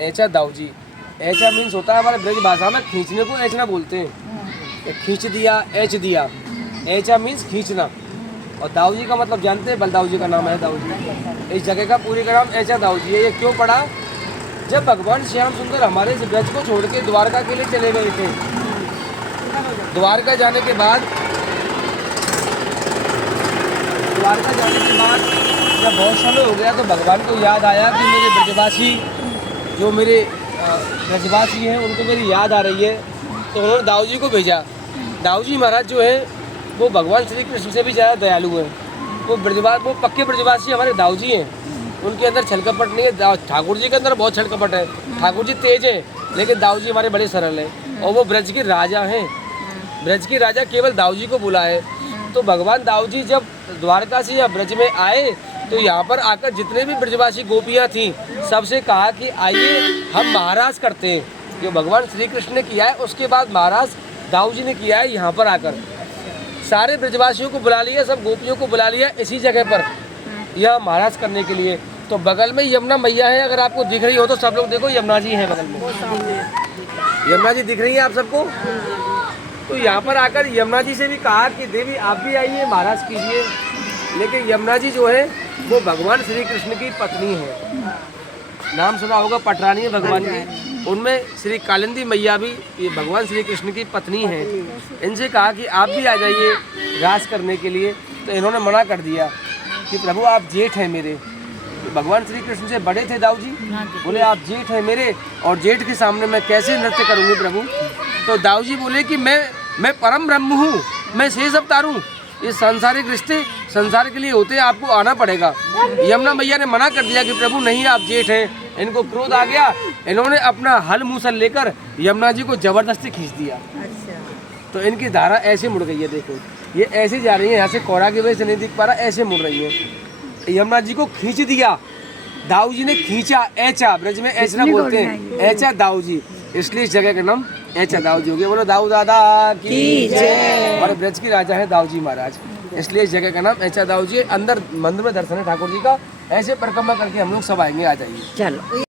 ऐचा Dauji, ऐचा means होता है हमारे ब्रज भाषा में खींचने को ऐचना बोलते हैं। खींच दिया, ऐच दिया। ऐचा मीन्स खींचना। और दाऊजी का मतलब जानते हैं, बलदाऊ जी का नाम है दाऊजी। इस जगह का पूरी का नाम ऐचा दाऊजी है। ये क्यों पड़ा? जब भगवान श्याम सुंदर हमारे इस ब्रज को छोड़ के द्वारका के लिए चले गए थे, द्वारका जाने के बाद जब बहुत समय हो गया तो भगवान को याद आया कि मेरे ब्रजवासी जो मेरे ब्रजवासी हैं उनको मेरी याद आ रही है। तो उन्होंने दाऊजी को भेजा। दाऊजी महाराज जो है वो भगवान श्री कृष्ण से भी ज़्यादा दयालु हैं। वो पक्के ब्रजवासी हमारे दाऊजी हैं। उनके अंदर छल कपट नहीं है। ठाकुर जी के अंदर बहुत छल कपट है। ठाकुर जी तेज है, लेकिन दाऊजी हमारे बड़े सरल हैं। और वो ब्रज के राजा हैं। ब्रज के राजा केवल दाऊजी को बुला है। तो भगवान दाऊजी जब द्वारका से या ब्रज में आए तो यहाँ पर आकर जितने भी ब्रजवासी गोपियाँ थीं सबसे कहा कि आइए हम महाराज करते हैं। जो भगवान श्री कृष्ण ने किया है उसके बाद महाराज दाऊजी ने किया है। यहाँ पर आकर सारे ब्रजवासियों को बुला लिया, सब गोपियों को बुला लिया इसी जगह पर यह महाराज करने के लिए। तो बगल में यमुना मैया है, अगर आपको दिख रही हो तो सब लोग देखो, यमुना जी है बगल में। यमुना जी दिख रही है आप सबको? तो यहाँ पर आकर यमुना जी से भी कहा कि देवी आप भी आइए, महाराज कीजिए। लेकिन यमुना जी जो है वो भगवान श्री कृष्ण की पत्नी है। नाम सुना होगा, पटरानी है भगवान की। उनमें श्री कालिंदी मैया भी ये भगवान श्री कृष्ण की पत्नी है। इनसे कहा कि आप भी आ जाइए रास करने के लिए। तो इन्होंने मना कर दिया कि प्रभु आप जेठ हैं मेरे। तो भगवान श्री कृष्ण से बड़े थे दाऊजी, बोले आप जेठ हैं मेरे और जेठ के सामने मैं कैसे नृत्य करूँगी प्रभु। तो दाऊजी बोले कि मैं परम ब्रह्म हूँ, मैं शेष अवतार हूँ। ये सांसारिक रिश्ते संसार के लिए होते हैं, आपको आना पड़ेगा। यमुना मैया ने मना कर दिया कि प्रभु नहीं आप जेठ हैं। इनको क्रोध आ गया, इन्होंने अपना हल मूसल लेकर यमुना जी को जबरदस्ती खींच दिया। तो इनकी धारा ऐसे मुड़ गई है, देखो ये ऐसे जा रही है, यहाँ से कोहरा की वजह से नहीं दिख पा रहा, ऐसे मुड़ रही है। यमुना जी को खींच दिया, दाऊजी ने खींचा। ऐचा ब्रज में ऐचना बोलते हैं, ऐचा दाऊजी, इसलिए इस जगह का नाम ऐचा दाऊजी हो गया। बोलो दाऊ दादा की जय। और ब्रज की राजा है दाऊजी महाराज, इसलिए इस जगह का नाम ऐचा दाऊजी। अंदर मंदिर में दर्शन है ठाकुर जी का। ऐसे परिक्रमा करके हम लोग सब आएंगे, आ जाइए। चलो।